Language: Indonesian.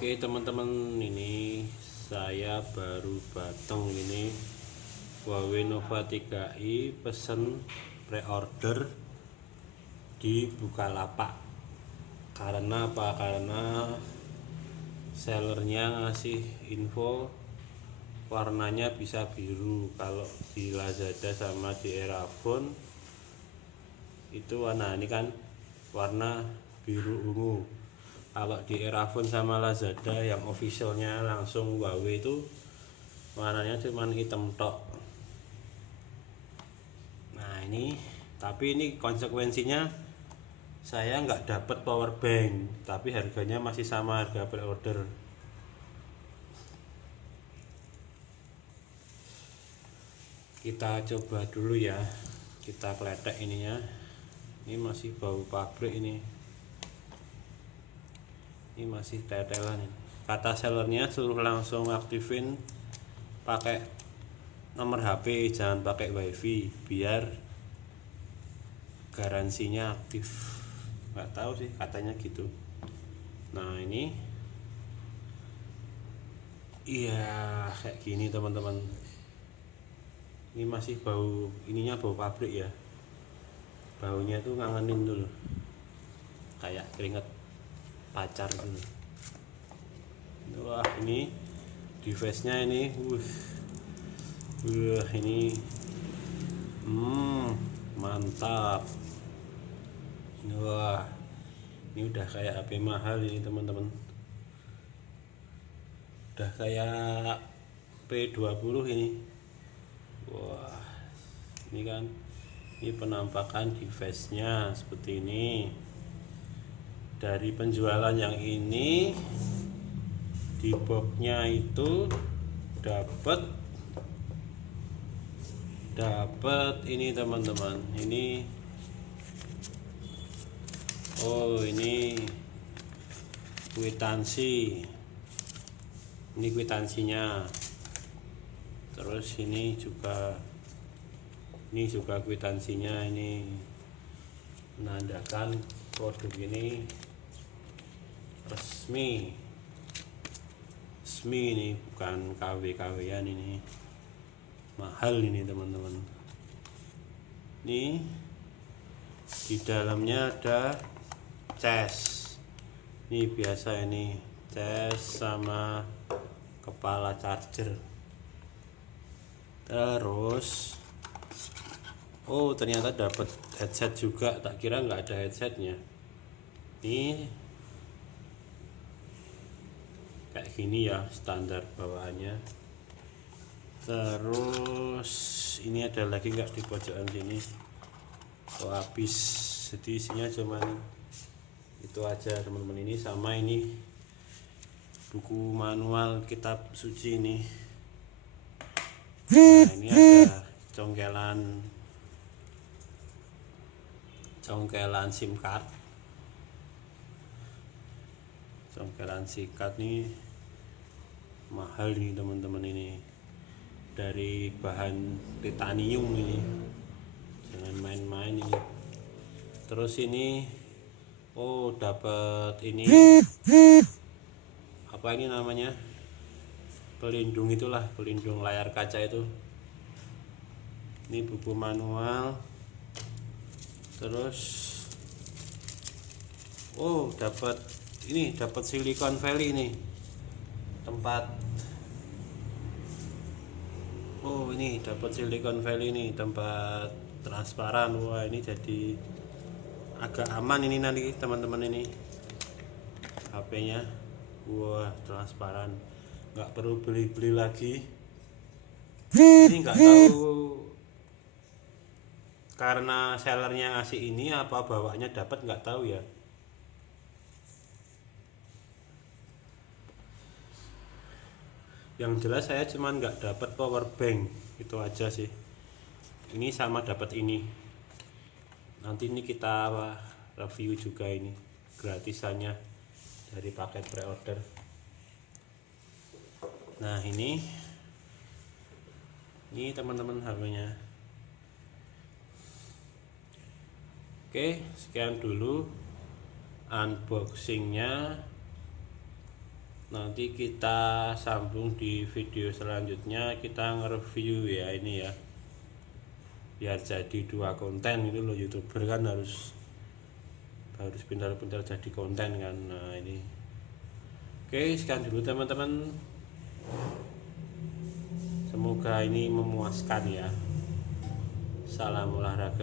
Oke teman-teman, ini saya baru datang ini Huawei Nova 3i pesen pre-order di Bukalapak. Karena apa? Karena sellernya ngasih info warnanya bisa biru. Kalau di Lazada sama di Erafone itu warna ini kan warna biru ungu. Kalau di Erafone sama Lazada yang officialnya langsung Huawei itu warnanya cuma hitam tok. Nah ini, tapi ini konsekuensinya saya nggak dapat power bank, tapi harganya masih sama harga pre-order. Kita coba dulu ya, kita kletek ininya. Ini masih bau pabrik ini masih tetelan. Kata sellernya suruh langsung aktifin pakai nomor HP, jangan pakai wifi biar garansinya aktif. Nggak tahu sih, katanya gitu. Nah ini iya kayak gini teman-teman. Ini masih bau, ininya bau pabrik ya, baunya tuh ngangenin dulu kayak keringet pacar dulu. Wah ini device nya ini ini mantap. Wah ini udah kayak HP mahal ini teman-teman, udah kayak P20 ini. Wah ini kan, ini penampakan device nya seperti ini. Dari penjualan yang ini di boxnya itu dapat ini teman-teman. Ini ini kwitansi, ini kwitansinya. Terus ini juga kwitansinya, ini menandakan produk ini resmi ini, bukan KW-KW-an, ini mahal ini teman-teman. Ini di dalamnya ada cas, ini biasa ini cas sama kepala charger. Terus ternyata dapat headset juga, tak kira nggak ada headsetnya. Ini kayak gini ya standar bawaannya. Terus ini ada lagi nggak di pojokan sini? Habis, jadi isinya cuman itu aja teman-teman. Ini sama ini buku manual kitab suci ini. Nah ini ada congkelan SIM card. Congkelan SIM card nih mahal nih teman-teman, ini dari bahan titanium ini, jangan main-main ini. Terus ini dapat ini apa ini namanya, pelindung itulah, pelindung layar kaca itu. Ini buku manual. Terus dapat Silicon Valley ini tempat. Ini dapat Silicon Valley ini tempat transparan. Wah ini jadi agak aman ini nanti teman-teman, ini HP-nya. Wah transparan, nggak perlu beli lagi. Ini nggak tahu karena sellernya ngasih ini apa bawanya dapat, nggak tahu ya. Yang jelas saya cuman nggak dapat power bank, itu aja sih. Ini sama dapat ini. Nanti ini kita review juga ini gratisannya dari paket pre-order. Nah ini teman-teman HP-nya. Oke, sekian dulu unboxingnya Nanti kita sambung di video selanjutnya, kita nge-review ya ini ya, biar jadi 2 konten itu loh. YouTuber kan harus pintar-pintar jadi konten kan. Nah ini oke, sekian dulu teman-teman, semoga ini memuaskan ya. Salam olahraga.